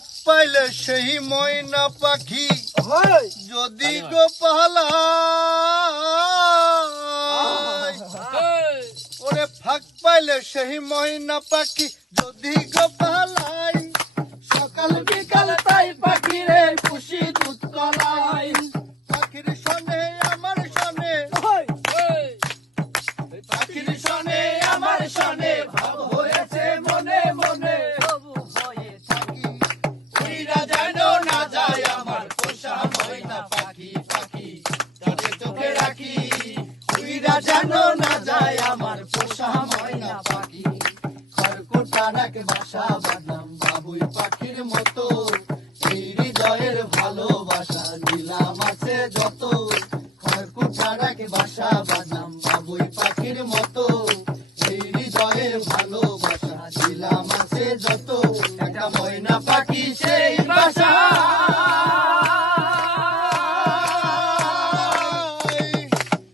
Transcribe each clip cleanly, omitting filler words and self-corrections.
ফাঁক পাইলে সেই ময়না পাখি যদি গো পালায়, ওরে ফাঁক পাইলে সেই ময়না পাখি যদি গো পালায়, সকাল বিকাল তাই পাখিরে খুশি দুধ কলাই। পাখির সনে আমার সনে, পাখির সনে আমার সনে ভাব হয়েছে মনে মনে। তবু ভয়ে থাকি উইরা যেন না যায় আমার পোষা ময়না পাখি পাখি যাতে চোখে রাখি। উইরা যেন না যায় আমার পোষা ময়না পাখি। খড়কুটার এক বাসা বাঁধলাম বাবুই পাখির মতো, এই হৃদয়ের ভালোবাসা দিলাম আছে যত। খড়কুটার এক বাসা বাঁধলাম বাবুই পাখির মতো, এই হৃদয়ের ভালোবাসা দিলাম আছে যত। একটা ময়না পাখি সেই বাসা,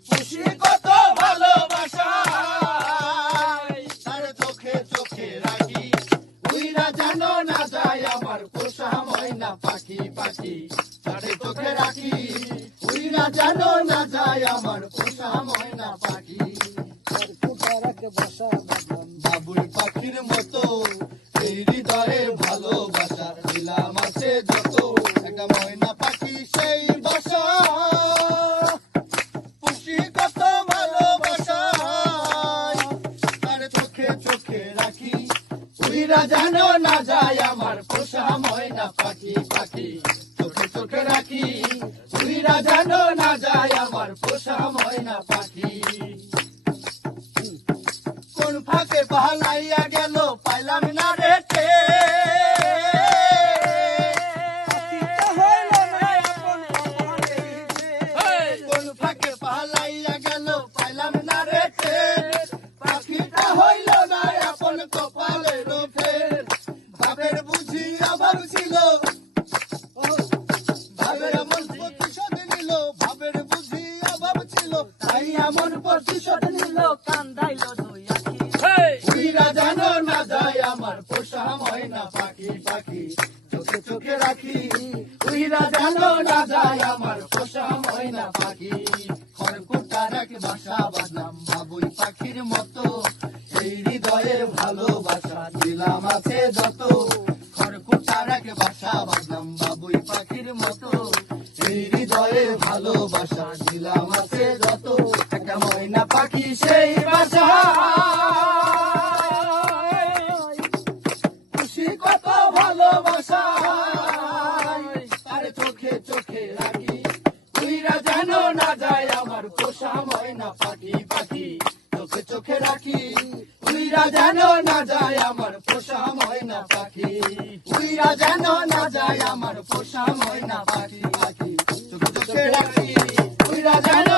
খুশি কত ভালোবাসা তার চোখে চোখে রাখি। উইরা যেন না যায় আমার পোষা ময়না পাখি পাখি তারে চোখে রাখি। উইরা যেন না যায় আমার পোষা ময়না পাখি। বাবুই পাখির মতো এই হৃদয়ের ভালোবাসা দিলাম আছে যত। একটা ময়না পাখি সেই বাসা, খুশি কত ভালোবাসা তার চোখে চোখে রাখি। উইরা যেন না যায় আমার পোষা ময়না পাখি পাখি চোখে চোখে রাখি। উইরা যেন না যায় আমার পোষা ময়না পাখি। কোন ফাঁকে পালাইয়া গেল পাইলাম না রে টের। কোন ফাঁকে পালাইয়া গেল পাইলাম না রে টের। পাখিটা হইল না আপন কপালের ফের। ভাবের বুঝি অভাব ছিল, ভাবের এমন প্রতিশোধ নিল। ভাবের বুঝি অভাব ছিল, তাই এমন প্রতিশোধ নিল। কান্দাইল দুই আখি উইরা যেন না যায় আমার পোষা ময়না পাখি পাখি চোখে চোখে রাখি। উইরা যেন না যায় আমার পোষা ময়না পাখি। খড়কুটার এক বাসা বাঁধলাম বাবুই পাখির মতো, এই হৃদয়ের ভালোবাসা দিলাম আছে যত। খড়কুটার এক বাসা বাঁধলাম বাবুই পাখির মতো, এই হৃদয়ের ভালোবাসা দিলাম আছে যত। একটা ময়না পাখি সেই বাসা, খুশি কত ভালোবাসা তার চোখে চোখে রাখি। উইরা যেন না যায় আমার পোষা ময়না পাখি পাখি চোখে চোখে রাখি। উইরা যেন না যায় আমার পোষা ময়না পাখি। উইরা যেন না যায় আমার পোষা ময়না পাখি পাখি চোখে চোখে রাখি। উইরা যেন